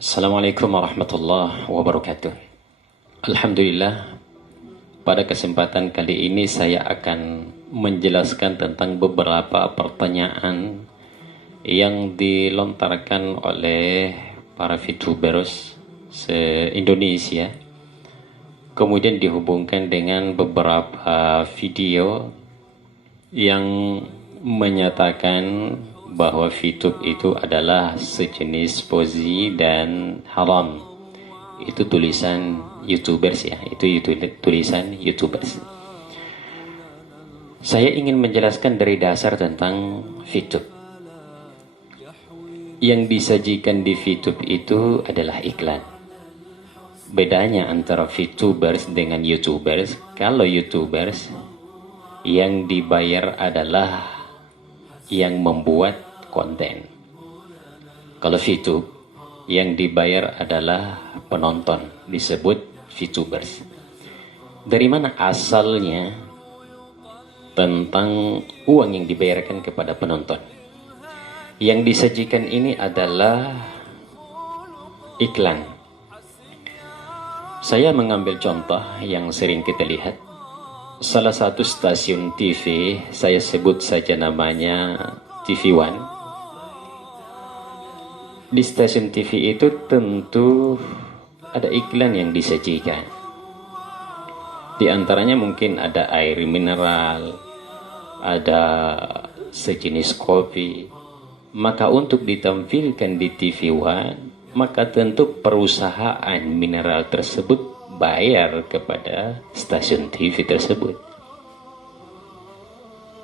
Assalamualaikum warahmatullahi wabarakatuh. Alhamdulillah, pada kesempatan kali ini saya akan menjelaskan tentang beberapa pertanyaan yang dilontarkan oleh para VTubers se-Indonesia, kemudian dihubungkan dengan beberapa video yang menyatakan bahwa VTube itu adalah sejenis pozi dan haram. Itu tulisan YouTubers ya, itu tulisan YouTubers. Saya ingin menjelaskan dari dasar tentang VTube. Yang disajikan di VTube itu adalah iklan. Bedanya antara VTubers dengan YouTubers, kalau YouTubers yang dibayar adalah yang membuat konten. Kalau VTube yang dibayar adalah penonton, disebut VTubers. Dari mana asalnya tentang uang yang dibayarkan kepada penonton? Yang disajikan ini adalah iklan. Saya mengambil contoh yang sering kita lihat. Salah satu stasiun TV, saya sebut saja namanya TV One. Di stasiun TV itu tentu ada iklan yang disajikan. Di antaranya mungkin ada air mineral, ada sejenis kopi. Maka untuk ditampilkan di TV One, maka tentu perusahaan mineral tersebut bayar kepada stasiun TV tersebut.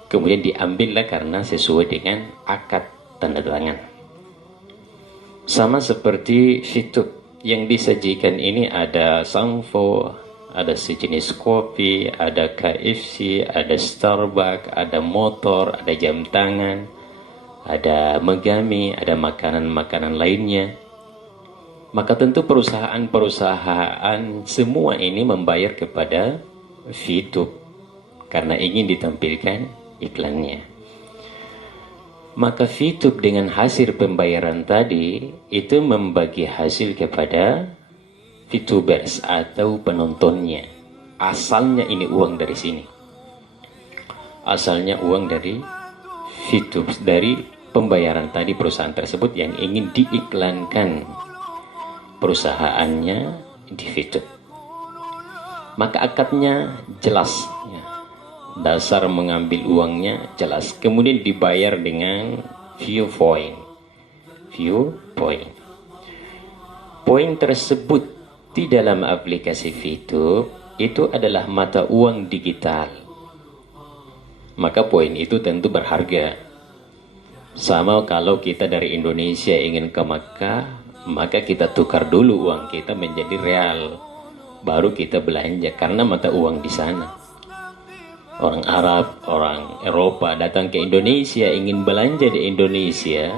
Kemudian diambillah karena sesuai dengan akad tanda tangan. Sama seperti VTube yang disajikan ini ada sampo, ada sejenis kopi, ada KFC, ada Starbucks, ada motor, ada jam tangan, ada Megami, ada makanan-makanan lainnya. Maka tentu perusahaan-perusahaan semua ini membayar kepada VTube karena ingin ditampilkan iklannya. Maka VTube dengan hasil pembayaran tadi itu membagi hasil kepada VTubers atau penontonnya. Asalnya ini uang dari sini. Asalnya uang dari VTube, dari pembayaran tadi perusahaan tersebut yang ingin diiklankan perusahaannya di VTube. Maka akadnya jelas ya. Dasar mengambil uangnya jelas. Kemudian dibayar dengan view point. View point. Poin tersebut di dalam aplikasi VTube itu adalah mata uang digital. Maka poin itu tentu berharga. Sama kalau kita dari Indonesia ingin ke Makkah, maka kita tukar dulu uang kita menjadi real, baru kita belanja karena mata uang di sana. Orang Arab, orang Eropa datang ke Indonesia ingin belanja di Indonesia,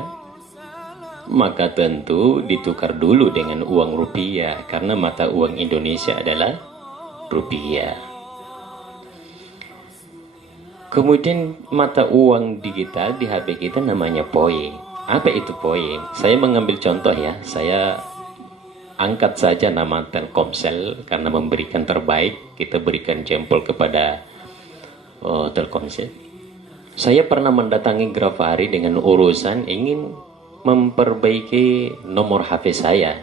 maka tentu ditukar dulu dengan uang rupiah karena mata uang Indonesia adalah rupiah. Kemudian mata uang digital di HP kita namanya poin. Apa itu poin? Saya mengambil contoh ya. Saya angkat saja nama Telkomsel karena memberikan terbaik. Kita berikan jempol kepada Telkomsel. Saya pernah mendatangi Grafari dengan urusan ingin memperbaiki nomor HP saya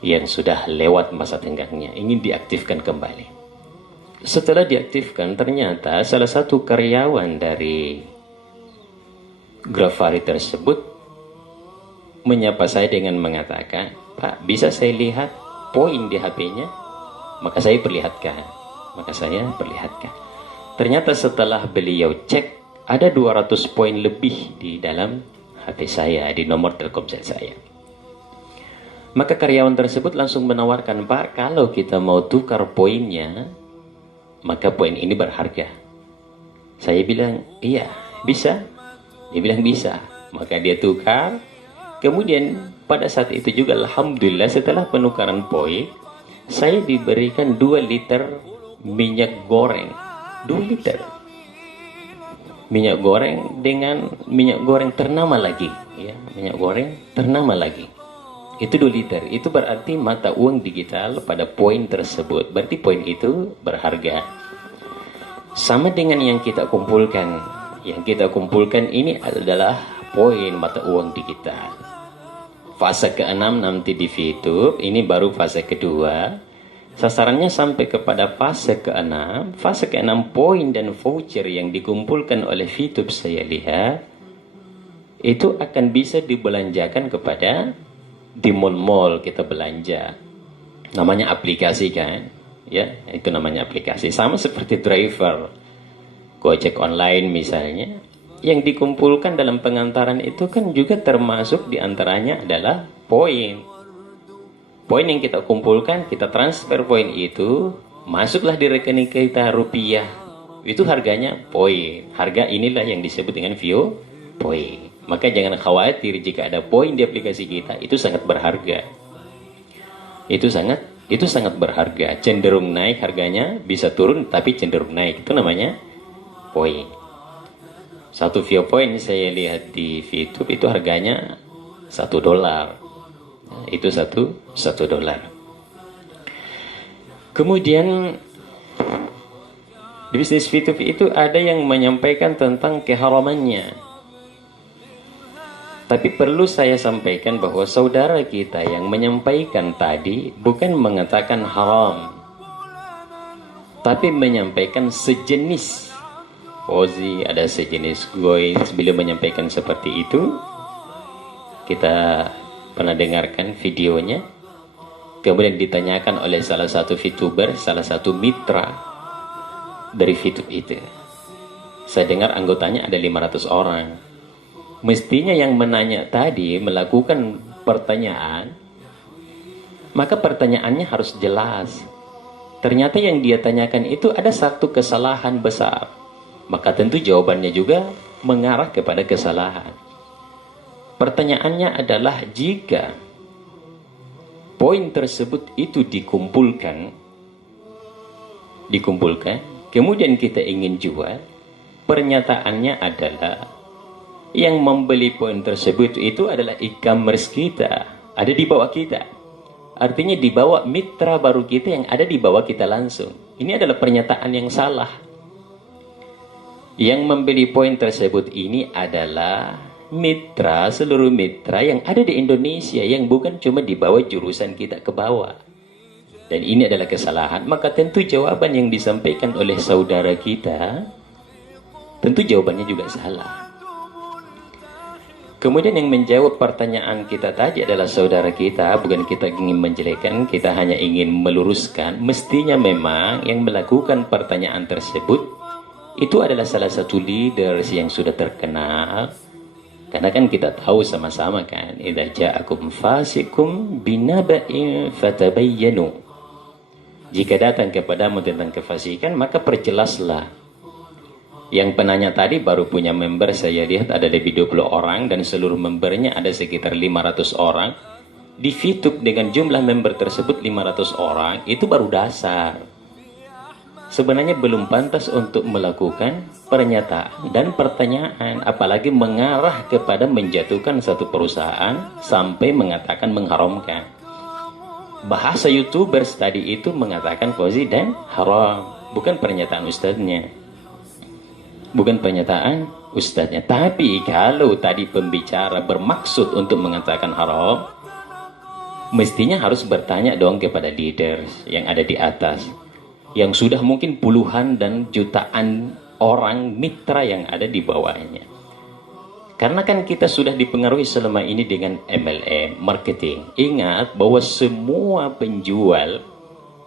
yang sudah lewat masa tenggangnya, ingin diaktifkan kembali. Setelah diaktifkan, ternyata salah satu karyawan dari Grafari tersebut menyapa saya dengan mengatakan, "Pak, bisa saya lihat poin di HP-nya?" Maka saya perlihatkan. Ternyata setelah beliau cek, ada 200 poin lebih di dalam HP saya, di nomor Telkomsel saya. Maka karyawan tersebut langsung menawarkan, "Pak, kalau kita mau tukar poinnya, maka poin ini berharga." Saya bilang, "Iya, bisa." Dia bilang bisa. Maka dia tukar. Kemudian pada saat itu juga alhamdulillah setelah penukaran poin, saya diberikan 2 liter minyak goreng. 2 liter minyak goreng dengan minyak goreng ternama lagi ya, minyak goreng ternama lagi. itu 2 liter. Itu berarti mata uang digital pada poin tersebut. Berarti poin itu berharga. Sama dengan yang kita kumpulkan. Yang kita kumpulkan ini adalah poin mata uang digital. Fase ke-6 nanti di VTube. Ini baru fase kedua. Sasarannya sampai kepada fase ke-6. Fase ke-6 poin dan voucher yang dikumpulkan oleh VTube saya lihat itu akan bisa dibelanjakan kepada di mall-mall kita belanja. Namanya aplikasi kan? Ya, itu namanya aplikasi. Sama seperti driver Gojek online misalnya. Yang dikumpulkan dalam pengantaran itu kan juga termasuk diantaranya adalah poin. Poin yang kita kumpulkan, kita transfer poin itu, masuklah di rekening kita rupiah. Itu harganya poin. Harga inilah yang disebut dengan view poin. Maka jangan khawatir jika ada poin di aplikasi kita, itu sangat berharga. Itu sangat berharga. Cenderung naik harganya, bisa turun tapi cenderung naik. Itu namanya poin. Satu view point saya lihat di VTube itu harganya $1. Itu $1. Kemudian di bisnis VTube itu ada yang menyampaikan tentang keharamannya. Tapi perlu saya sampaikan bahwa saudara kita yang menyampaikan tadi bukan mengatakan haram, tapi menyampaikan sejenis. Ozi ada sejenis goins. Bila menyampaikan seperti itu, kita pernah dengarkan videonya. Kemudian ditanyakan oleh salah satu VTuber, salah satu mitra dari VTube itu. Saya dengar anggotanya ada 500 orang. Mestinya yang menanya tadi melakukan pertanyaan, maka pertanyaannya harus jelas. Ternyata yang dia tanyakan itu ada satu kesalahan besar. Maka tentu jawabannya juga mengarah kepada kesalahan. Pertanyaannya adalah jika poin tersebut itu dikumpulkan, kemudian kita ingin jual, pernyataannya adalah yang membeli poin tersebut itu adalah e-commerce kita, ada di bawah kita. Artinya di bawah mitra baru kita yang ada di bawah kita langsung. Ini adalah pernyataan yang salah. Yang membeli poin tersebut ini adalah mitra, seluruh mitra yang ada di Indonesia, yang bukan cuma di bawah jurusan kita ke bawah. Dan ini adalah kesalahan. Maka tentu jawaban yang disampaikan oleh saudara kita, tentu jawabannya juga salah. Kemudian yang menjawab pertanyaan kita tadi adalah saudara kita. Bukan kita ingin menjelekkan, kita hanya ingin meluruskan. Mestinya memang yang melakukan pertanyaan tersebut itu adalah salah satu leaders yang sudah terkenal. Karena kan kita tahu sama-sama kan, idza ja'akum fasikum binaba'in fatabayyanu. Jika datang kepadamu tentang kefasikan, maka perjelaslah. Yang penanya tadi baru punya member, saya lihat ada lebih 20 orang dan seluruh membernya ada sekitar 500 orang. Di VTube dengan jumlah member tersebut 500 orang, itu baru dasar. Sebenarnya belum pantas untuk melakukan pernyataan dan pertanyaan, apalagi mengarah kepada menjatuhkan satu perusahaan sampai mengatakan mengharamkan. Bahasa YouTubers tadi itu mengatakan fauzi dan haram, bukan pernyataan ustadznya. Bukan pernyataan ustadznya. Tapi kalau tadi pembicara bermaksud untuk mengatakan haram, mestinya harus bertanya dong kepada leaders yang ada di atas, yang sudah mungkin puluhan dan jutaan orang mitra yang ada di bawahnya. Karena kan kita sudah dipengaruhi selama ini dengan MLM, marketing. Ingat bahwa semua penjual,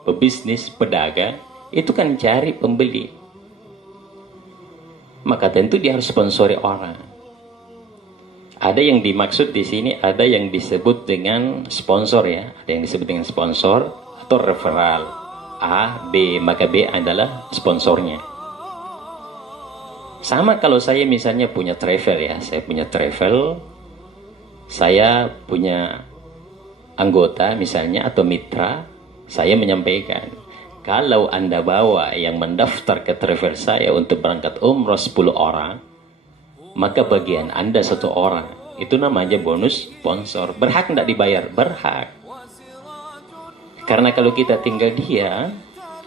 pebisnis, pedagang, itu kan cari pembeli. Maka tentu dia harus sponsori orang. Ada yang dimaksud di sini, ada yang disebut dengan sponsor ya. Ada yang disebut dengan sponsor atau referral. A, B, maka B adalah sponsornya. Sama kalau saya misalnya punya travel ya. Saya punya travel, saya punya anggota misalnya atau mitra, saya menyampaikan, kalau Anda bawa yang mendaftar ke travel saya untuk berangkat umrah 10 orang, maka bagian Anda 1 orang. Itu namanya bonus sponsor. Berhak tidak dibayar? Berhak. Karena kalau kita tinggal dia,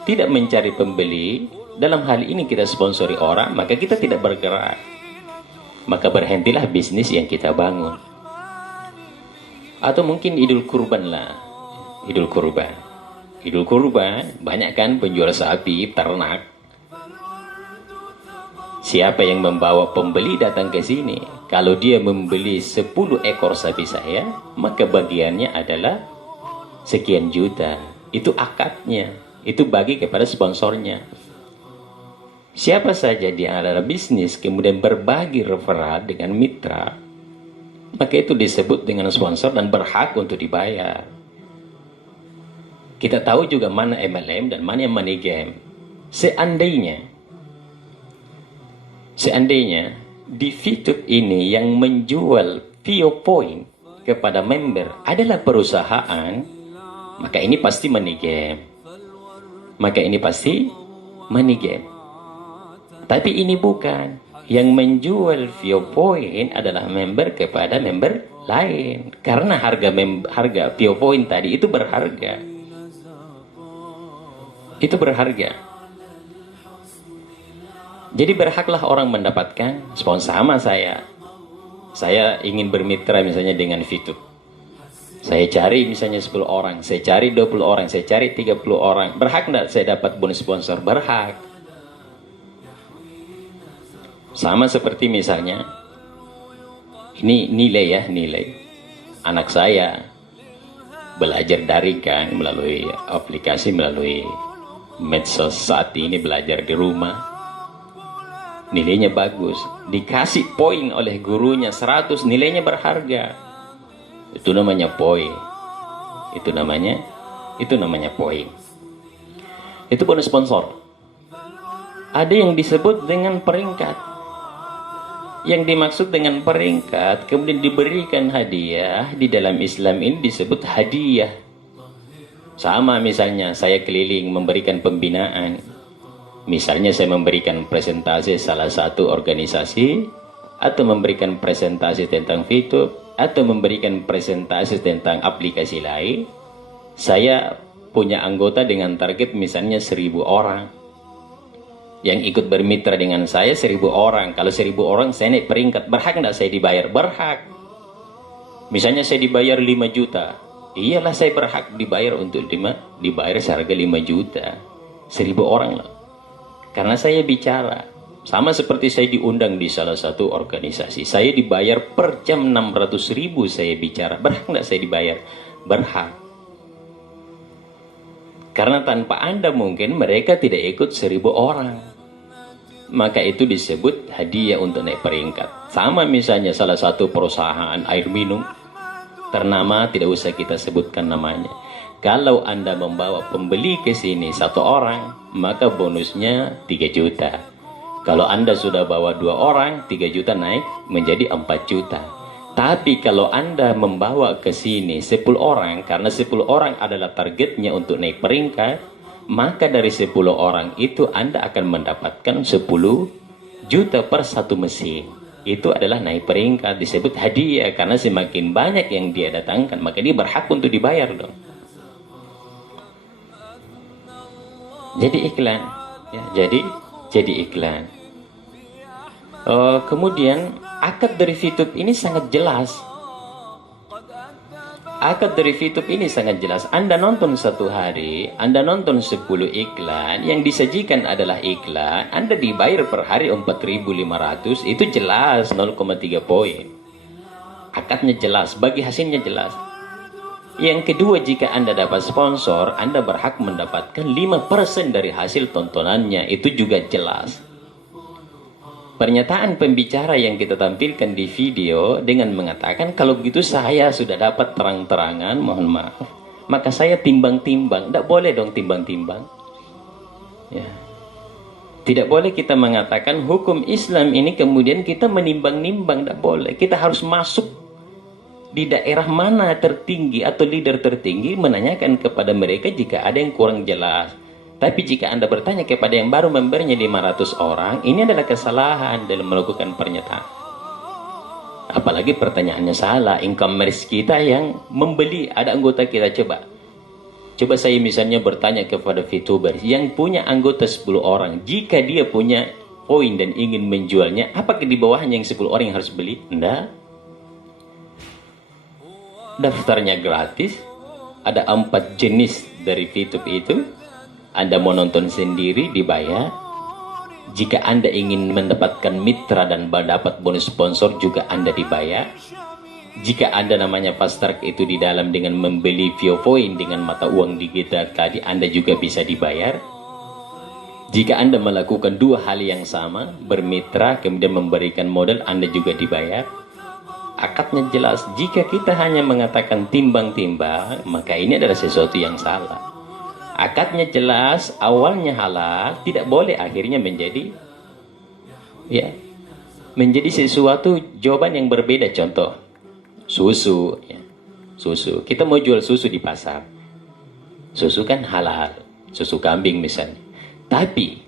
tidak mencari pembeli, dalam hal ini kita sponsori orang, maka kita tidak bergerak. Maka berhentilah bisnis yang kita bangun. Atau mungkin Idul Kurban lah. Idul Kurban. Idul Kurban, banyak kan penjual sapi, ternak. Siapa yang membawa pembeli datang ke sini? Kalau dia membeli 10 ekor sapi saya, maka bagiannya adalah sekian juta. Itu akadnya. Itu bagi kepada sponsornya. Siapa saja di antara bisnis kemudian berbagi referral dengan mitra, maka itu disebut dengan sponsor dan berhak untuk dibayar. Kita tahu juga mana MLM dan mana yang money game. Seandainya di VTube ini yang menjual Vio Point kepada member adalah perusahaan, maka ini pasti money game. Maka ini pasti money game. Tapi ini bukan. Yang menjual Vio Point adalah member kepada member lain. Karena harga Vio Point tadi itu berharga. Itu berharga. Jadi berhaklah orang mendapatkan sponsor. Sama saya. Saya ingin bermitra misalnya dengan VTube. Saya cari misalnya 10 orang. Saya cari 20 orang. Saya cari 30 orang. Berhak enggak saya dapat bonus sponsor? Berhak. Sama seperti misalnya, ini nilai. Anak saya belajar daring kan, melalui aplikasi, melalui medsos saat ini belajar di rumah. Nilainya bagus. Dikasih poin oleh gurunya 100, nilainya berharga. Itu namanya poin. Itu namanya poin. Itu bonus sponsor. Ada yang disebut dengan peringkat. Yang dimaksud dengan peringkat kemudian diberikan hadiah, di dalam Islam ini disebut hadiah. Sama misalnya saya keliling memberikan pembinaan. Misalnya saya memberikan presentasi salah satu organisasi, atau memberikan presentasi tentang VTube, atau memberikan presentasi tentang aplikasi lain. Saya punya anggota dengan target misalnya 1000 orang. Yang ikut bermitra dengan saya 1000 orang. Kalau 1000 orang saya naik peringkat, berhak enggak saya dibayar? Berhak. Misalnya saya dibayar 5 juta. Iyalah saya berhak dibayar untuk dibayar seharga 5 juta. 1000 orang lah. Karena saya bicara. Sama seperti saya diundang di salah satu organisasi. Saya dibayar per jam 600.000 saya bicara. Berhak enggak saya dibayar? Berhak. Karena tanpa Anda mungkin mereka tidak ikut 1000 orang. Maka itu disebut hadiah untuk naik peringkat. Sama misalnya salah satu perusahaan air minum ternama, tidak usah kita sebutkan namanya. Kalau Anda membawa pembeli ke sini 1 orang, maka bonusnya 3 juta. Kalau Anda sudah bawa 2 orang, 3 juta naik menjadi 4 juta. Tapi kalau Anda membawa ke sini 10 orang, karena 10 orang adalah targetnya untuk naik peringkat, maka dari 10 orang itu Anda akan mendapatkan 10 juta per 1 mesin. Itu adalah naik peringkat, disebut hadiah. Karena semakin banyak yang dia datangkan, maka dia berhak untuk dibayar dong. Jadi iklan. Ya, jadi iklan. Kemudian akad dari VTube ini sangat jelas. Akad dari VTube ini sangat jelas. Anda nonton 1 hari, Anda nonton 10 iklan, yang disajikan adalah iklan, Anda dibayar per hari 4.500, itu jelas 0,3 poin. Akadnya jelas, bagi hasilnya jelas. Yang kedua, jika Anda dapat sponsor, Anda berhak mendapatkan 5% dari hasil tontonannya, itu juga jelas. Pernyataan pembicara yang kita tampilkan di video dengan mengatakan, kalau begitu saya sudah dapat terang-terangan, mohon maaf, maka saya timbang-timbang. Tidak boleh dong timbang-timbang. Ya. Tidak boleh kita mengatakan hukum Islam ini kemudian kita menimbang-nimbang. Tidak boleh. Kita harus masuk di daerah mana tertinggi atau leader tertinggi, menanyakan kepada mereka jika ada yang kurang jelas. Tapi jika Anda bertanya kepada yang baru membernya 500 orang, ini adalah kesalahan dalam melakukan pernyataan. Apalagi pertanyaannya salah, e-commerce kita yang membeli, ada anggota kita, coba saya misalnya bertanya kepada VTuber yang punya anggota 10 orang, jika dia punya poin dan ingin menjualnya, apakah di bawahnya yang 10 orang yang harus beli? Enggak. Daftarnya gratis, ada 4 jenis dari VTube itu. Anda mau nonton sendiri dibayar. Jika Anda ingin mendapatkan mitra dan dapat bonus sponsor juga Anda dibayar. Jika Anda namanya Fast Track itu di dalam dengan membeli VioPoint dengan mata uang digital tadi, Anda juga bisa dibayar. Jika Anda melakukan dua hal yang sama, bermitra kemudian memberikan modal, Anda juga dibayar. Akadnya jelas. Jika kita hanya mengatakan timbang-timbang, maka ini adalah sesuatu yang salah. Akadnya jelas, awalnya halal, tidak boleh akhirnya menjadi menjadi sesuatu jawaban yang berbeda. Contoh, susu, susu. Kita mau jual susu di pasar. Susu kan halal, susu kambing misalnya. Tapi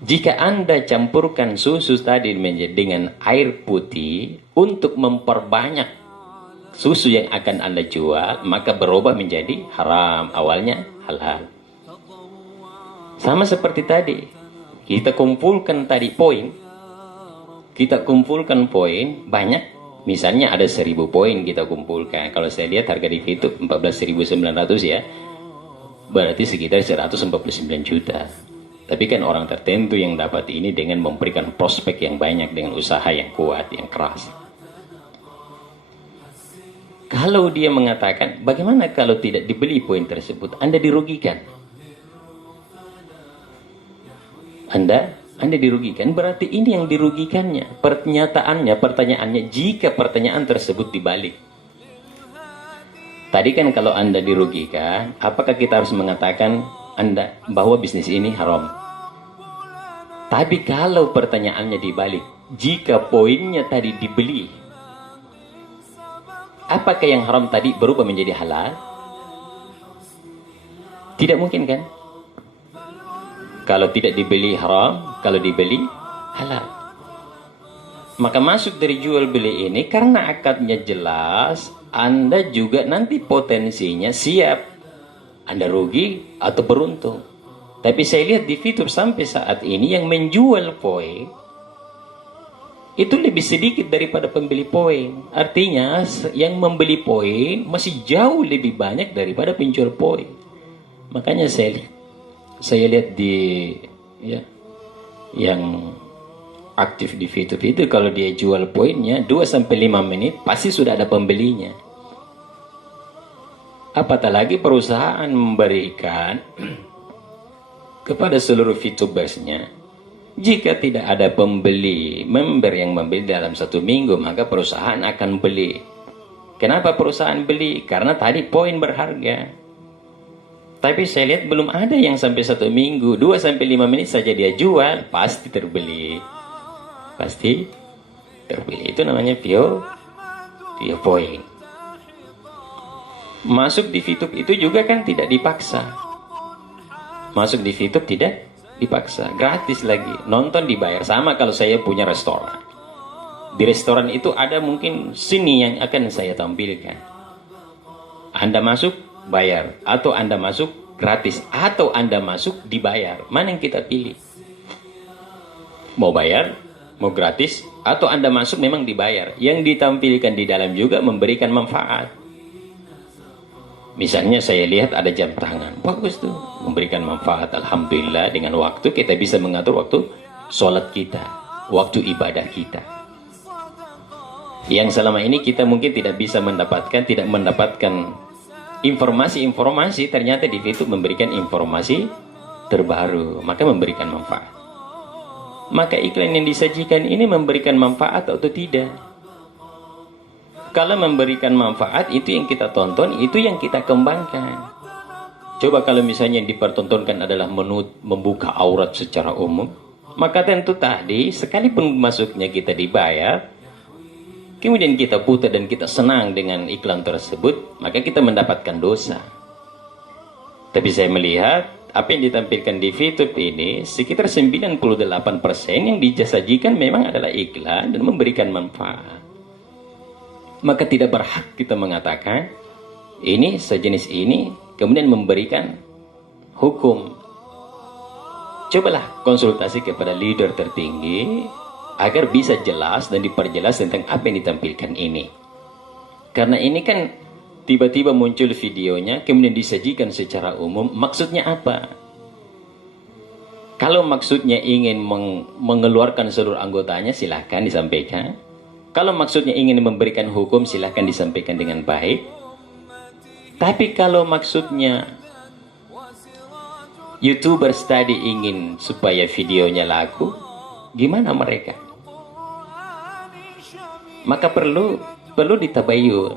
jika Anda campurkan susu tadi dengan air putih untuk memperbanyak susu yang akan Anda jual, maka berubah menjadi haram, awalnya halal. Sama seperti tadi, kita kumpulkan tadi poin, banyak, misalnya ada 1000 poin kita kumpulkan. Kalau saya lihat harga di VTube 14.900 ya, berarti sekitar 149 juta. Tapi kan orang tertentu yang dapat ini dengan memberikan prospek yang banyak, dengan usaha yang kuat, yang keras. Kalau dia mengatakan, bagaimana kalau tidak dibeli poin tersebut? Anda dirugikan. Anda dirugikan, berarti ini yang dirugikannya. Pertanyaannya, jika pertanyaan tersebut dibalik. Tadi kan kalau Anda dirugikan, apakah kita harus mengatakan Anda bahwa bisnis ini haram? Tapi kalau pertanyaannya dibalik, jika poinnya tadi dibeli, apakah yang haram tadi berubah menjadi halal? Tidak mungkin kan? Kalau tidak dibeli haram, kalau dibeli halal. Maka masuk dari jual beli ini karena akadnya jelas, Anda juga nanti potensinya siap. Anda rugi atau beruntung. Tapi saya lihat di VTube sampai saat ini yang menjual poin itu lebih sedikit daripada pembeli poin. Artinya yang membeli poin masih jauh lebih banyak daripada penjual poin. Makanya saya lihat di yang aktif di VTube itu, kalau dia jual poinnya 2-5 menit pasti sudah ada pembelinya. Apatah lagi perusahaan memberikan kepada seluruh VTubersnya, jika tidak ada member yang membeli dalam 1 minggu, maka perusahaan akan beli. Kenapa perusahaan beli? Karena tadi poin berharga. Tapi saya lihat belum ada yang sampai 1 minggu, 2-5 menit saja dia jual, pasti terbeli. Pasti terbeli. Itu namanya VioPoint. Masuk di VTube itu juga kan tidak dipaksa. Masuk di VTube tidak dipaksa, gratis lagi. Nonton dibayar. Sama kalau saya punya restoran. Di restoran itu ada mungkin sini yang akan saya tampilkan. Anda masuk bayar, atau Anda masuk gratis, atau Anda masuk dibayar. Mana yang kita pilih? Mau bayar, mau gratis, atau Anda masuk memang dibayar. Yang ditampilkan di dalam juga memberikan manfaat. Misalnya saya lihat ada jam tangan, bagus tuh, memberikan manfaat. Alhamdulillah, dengan waktu kita bisa mengatur waktu sholat kita, waktu ibadah kita. Yang selama ini kita mungkin tidak mendapatkan informasi-informasi, ternyata di situ memberikan informasi terbaru, maka memberikan manfaat. Maka iklan yang disajikan ini memberikan manfaat atau tidak? Kalau memberikan manfaat, itu yang kita tonton, itu yang kita kembangkan. Coba kalau misalnya yang dipertontonkan adalah membuka aurat secara umum, maka tentu tadi sekalipun masuknya kita dibayar, kemudian kita putar dan kita senang dengan iklan tersebut, maka kita mendapatkan dosa. Tapi saya melihat apa yang ditampilkan di YouTube ini sekitar 98% yang disajikan memang adalah iklan dan memberikan manfaat. Maka tidak berhak kita mengatakan ini sejenis ini kemudian memberikan hukum. Cobalah konsultasi kepada leader tertinggi agar bisa jelas dan diperjelas tentang apa yang ditampilkan ini. Karena ini kan tiba-tiba muncul videonya kemudian disajikan secara umum, maksudnya apa? Kalau maksudnya ingin mengeluarkan seluruh anggotanya, silahkan disampaikan. Kalau maksudnya ingin memberikan hukum, silahkan disampaikan dengan baik. Tapi kalau maksudnya YouTubers tadi ingin supaya videonya laku, gimana mereka? Maka perlu ditabayun,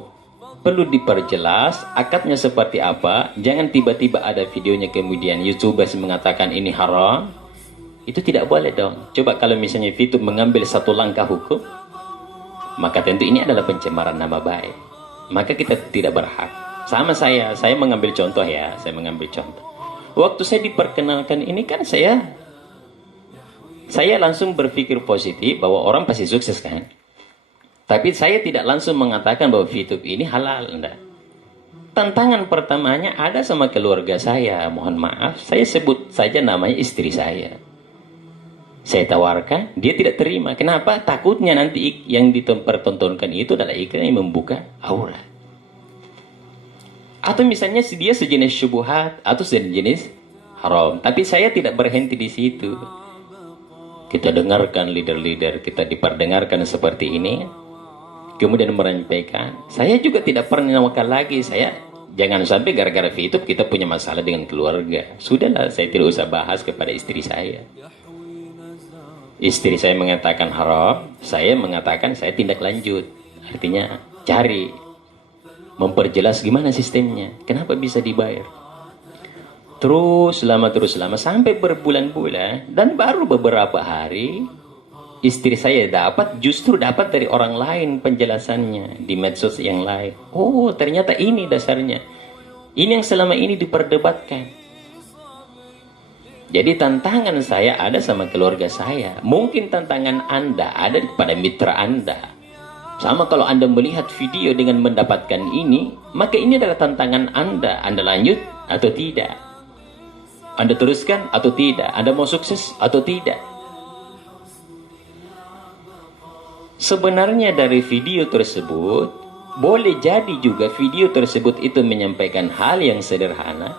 perlu diperjelas akadnya seperti apa. Jangan tiba-tiba ada videonya kemudian YouTubers mengatakan ini haram. Itu tidak boleh dong. Coba kalau misalnya YouTube mengambil satu langkah hukum, maka tentu ini adalah pencemaran nama baik. Maka kita tidak berhak. Sama saya mengambil contoh ya, saya mengambil contoh. Waktu saya diperkenalkan ini kan saya langsung berpikir positif bahwa orang pasti sukses kan. Tapi saya tidak langsung mengatakan bahwa YouTube ini halal, enggak. Tantangan pertamanya ada sama keluarga saya. Mohon maaf, saya sebut saja namanya istri saya. Saya tawarkan, dia tidak terima. Kenapa? Takutnya nanti yang dipertontonkan itu adalah iklan yang membuka aurat. Atau misalnya dia sejenis syubhat atau sejenis haram. Tapi saya tidak berhenti di situ. Kita dengarkan leader-leader, kita diperdengarkan seperti ini. Kemudian menyampaikan, saya juga tidak pernah wakal lagi. Saya jangan sampai gara-gara YouTube kita punya masalah dengan keluarga. Sudahlah, saya tidak usah bahas kepada istri saya. Istri saya mengatakan haram, saya mengatakan saya tindak lanjut. Artinya cari, memperjelas gimana sistemnya, kenapa bisa dibayar. Terus lama sampai berbulan-bulan, dan baru beberapa hari istri saya justru dapat dari orang lain penjelasannya di medsos yang lain. Oh, ternyata ini dasarnya. Ini yang selama ini diperdebatkan. Jadi tantangan saya ada sama keluarga saya. Mungkin tantangan Anda ada kepada mitra Anda. Sama kalau Anda melihat video dengan mendapatkan ini, maka ini adalah tantangan Anda. Anda lanjut atau tidak? Anda teruskan atau tidak? Anda mau sukses atau tidak? Sebenarnya dari video tersebut, boleh jadi juga video tersebut itu menyampaikan hal yang sederhana,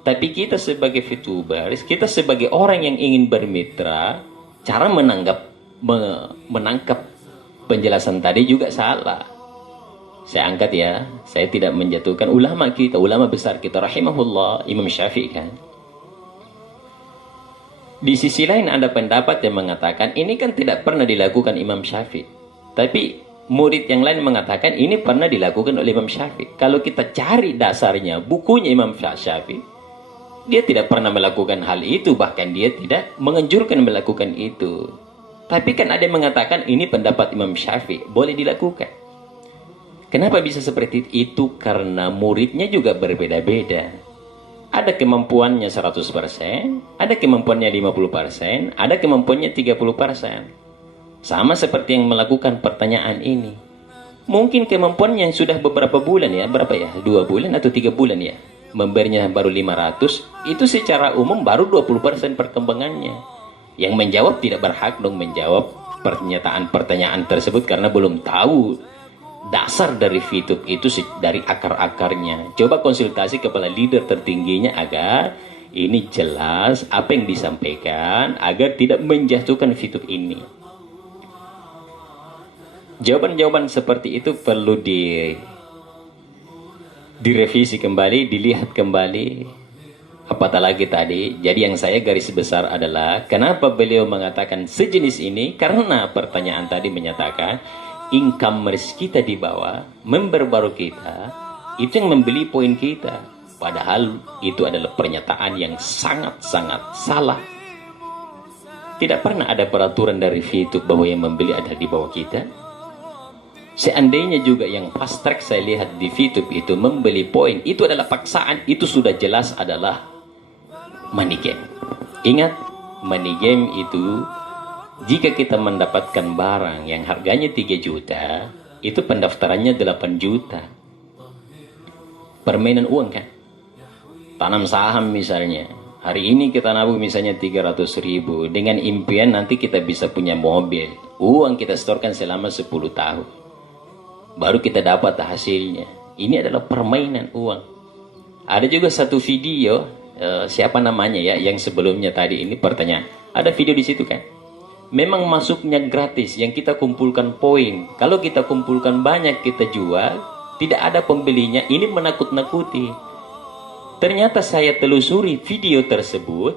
tapi kita sebagai VTubers, kita sebagai orang yang ingin bermitra, cara menangkap penjelasan tadi juga salah. Saya angkat ya, saya tidak menjatuhkan ulama kita, ulama besar kita rahimahullah, Imam Syafi'i kan. Di sisi lain ada pendapat yang mengatakan ini kan tidak pernah dilakukan Imam Syafi'i. Tapi murid yang lain mengatakan ini pernah dilakukan oleh Imam Syafi'i. Kalau kita cari dasarnya, bukunya Imam Syafi'i, dia tidak pernah melakukan hal itu, bahkan dia tidak menganjurkan melakukan itu. Tapi kan ada yang mengatakan ini pendapat Imam Syafi'i, boleh dilakukan. Kenapa bisa seperti itu? Karena muridnya juga berbeda-beda. Ada kemampuannya 100%, ada kemampuannya 50%, ada kemampuannya 30%. Sama seperti yang melakukan pertanyaan ini. Mungkin kemampuan yang sudah beberapa bulan ya, berapa ya? 2 bulan atau 3 bulan ya? Memberinya baru 500, itu secara umum baru 20% perkembangannya. Yang menjawab tidak berhak dong menjawab pertanyaan tersebut karena belum tahu dasar dari VTube itu dari akar-akarnya. Coba konsultasi kepada leader tertingginya agar ini jelas apa yang disampaikan agar tidak menjatuhkan VTube ini. Jawaban-jawaban seperti itu perlu direvisi kembali, dilihat kembali. Apatah lagi tadi, jadi yang saya garis besar adalah kenapa beliau mengatakan sejenis ini, karena pertanyaan tadi menyatakan income kita di bawah, member baru kita, itu yang membeli poin kita. Padahal itu adalah pernyataan yang sangat-sangat salah. Tidak pernah ada peraturan dari VTube bahwa yang membeli adalah di bawah kita. Seandainya juga yang fast track saya lihat di VTube itu membeli poin, itu adalah paksaan, itu sudah jelas adalah money game. Ingat, money game itu jika kita mendapatkan barang yang harganya 3 juta, itu pendaftarannya 8 juta. Permainan uang kan? Tanam saham misalnya. Hari ini kita nabung misalnya 300.000 dengan impian nanti kita bisa punya mobil. Uang kita setorkan selama 10 tahun. Baru kita dapat hasilnya. Ini adalah permainan uang. Ada juga satu video, siapa namanya ya, yang sebelumnya tadi ini pertanyaan. Ada video di situ kan? Memang masuknya gratis, yang kita kumpulkan poin. Kalau kita kumpulkan banyak kita jual, tidak ada pembelinya. Ini menakut-nakuti. Ternyata saya telusuri video tersebut.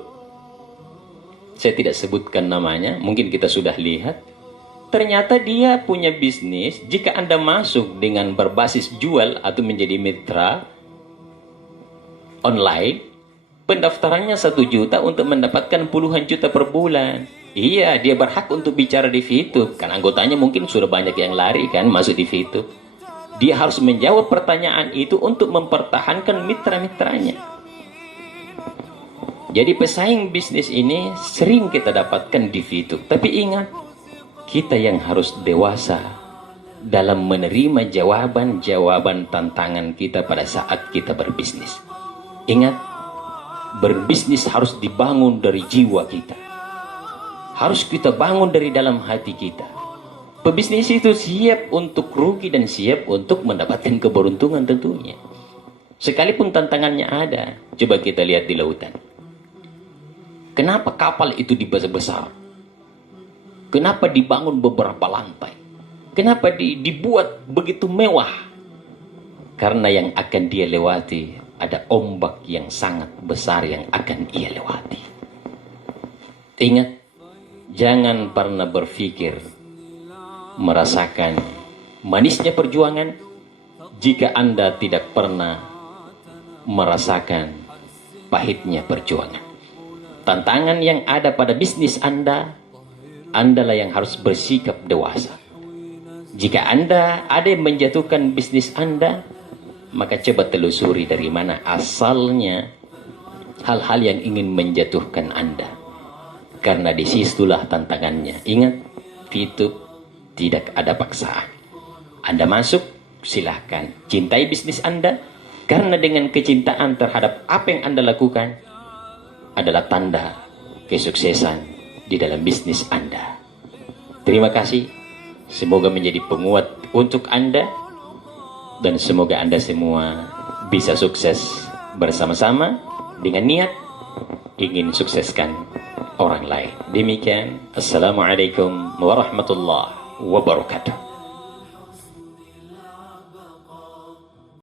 Saya tidak sebutkan namanya, mungkin kita sudah lihat. Ternyata dia punya bisnis. Jika Anda masuk dengan berbasis jual atau menjadi mitra online, pendaftarannya 1 juta untuk mendapatkan puluhan juta per bulan. Iya, dia berhak untuk bicara di VTube. Kan anggotanya mungkin sudah banyak yang lari kan masuk di VTube. Dia harus menjawab pertanyaan itu untuk mempertahankan mitra-mitranya. Jadi pesaing bisnis ini sering kita dapatkan di VTube. Tapi ingat, kita yang harus dewasa dalam menerima jawaban-jawaban tantangan kita pada saat kita berbisnis. Ingat, berbisnis harus dibangun dari jiwa kita. Harus kita bangun dari dalam hati kita. Pebisnis itu siap untuk rugi dan siap untuk mendapatkan keberuntungan tentunya. Sekalipun tantangannya ada. Coba kita lihat di lautan. Kenapa kapal itu dibesar-besar? Kenapa dibangun beberapa lantai? Kenapa dibuat begitu mewah? Karena yang akan dia lewati ada ombak yang sangat besar yang akan ia lewati. Ingat, jangan pernah berpikir merasakan manisnya perjuangan jika Anda tidak pernah merasakan pahitnya perjuangan. Tantangan yang ada pada bisnis Anda, Andalah yang harus bersikap dewasa. Jika Anda ada yang menjatuhkan bisnis Anda, maka coba telusuri dari mana asalnya hal-hal yang ingin menjatuhkan Anda. Karena disitulah tantangannya. Ingat, VTube tidak ada paksaan. Anda masuk, silahkan. Cintai bisnis Anda, karena dengan kecintaan terhadap apa yang Anda lakukan adalah tanda kesuksesan di dalam bisnis Anda. Terima kasih. Semoga menjadi penguat untuk Anda, dan semoga Anda semua bisa sukses bersama-sama dengan niat ingin sukseskan orang lain. Demikian, Assalamualaikum warahmatullahi wabarakatuh.